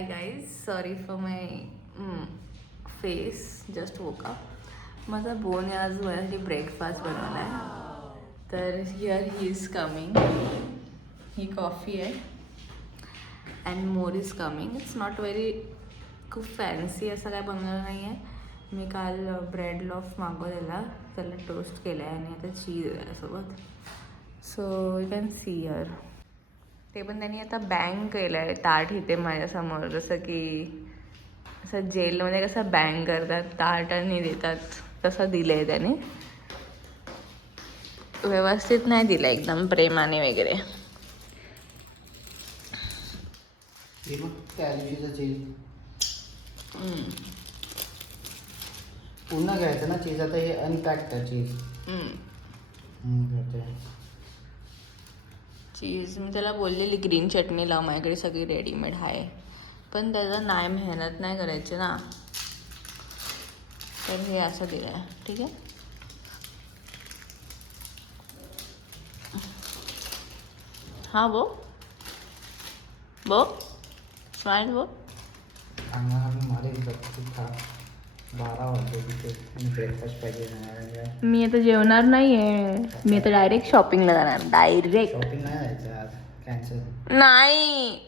Hi guys, sorry for my face, just woke up. माझा बोन आज माझ्यासाठी ब्रेकफास्ट बनवला आहे. तर हिअर ही इज कमिंग. ही कॉफी आहे and more is coming. It's not very खूप फॅन्सी असं काय बनवलं नाही आहे. मी काल ब्रेड लॉफ मागवलेला, त्याला टोस्ट केला आहे आणि आता चीज आहे त्यासोबत. So you can see here. ते पण त्यांनी आता बँग केलं आहे ताट इथे माझ्यासमोर, जसं की असं जेलमध्ये कसं बँग करतात ताट आणि देतात तसं दिलं आहे त्याने. व्यवस्थित नाही दिलं एकदम प्रेमाने वगैरे. पूर्ण घ्यायचं ना चीज. आता हे अनपॅक्ड आहे चीज. चीज मी त्याला बोललेली ग्रीन चटणी लाव, माझ्याकडे सगळी रेडीमेड आहे, पण त्याचा नाही मेहनत नाही करायची ना, तर हे असं दिलं आहे. ठीक आहे. हाँ वो स्माइल वो मारे था 12 वाजले तिथे ब्रेकफास्ट पाहिजे. मी आता जेवणार नाही आहे. मी आता डायरेक्ट शॉपिंगला जाणार. डायरेक्ट शॉपिंग नाही जायचं आज, कॅन्सल. नाही.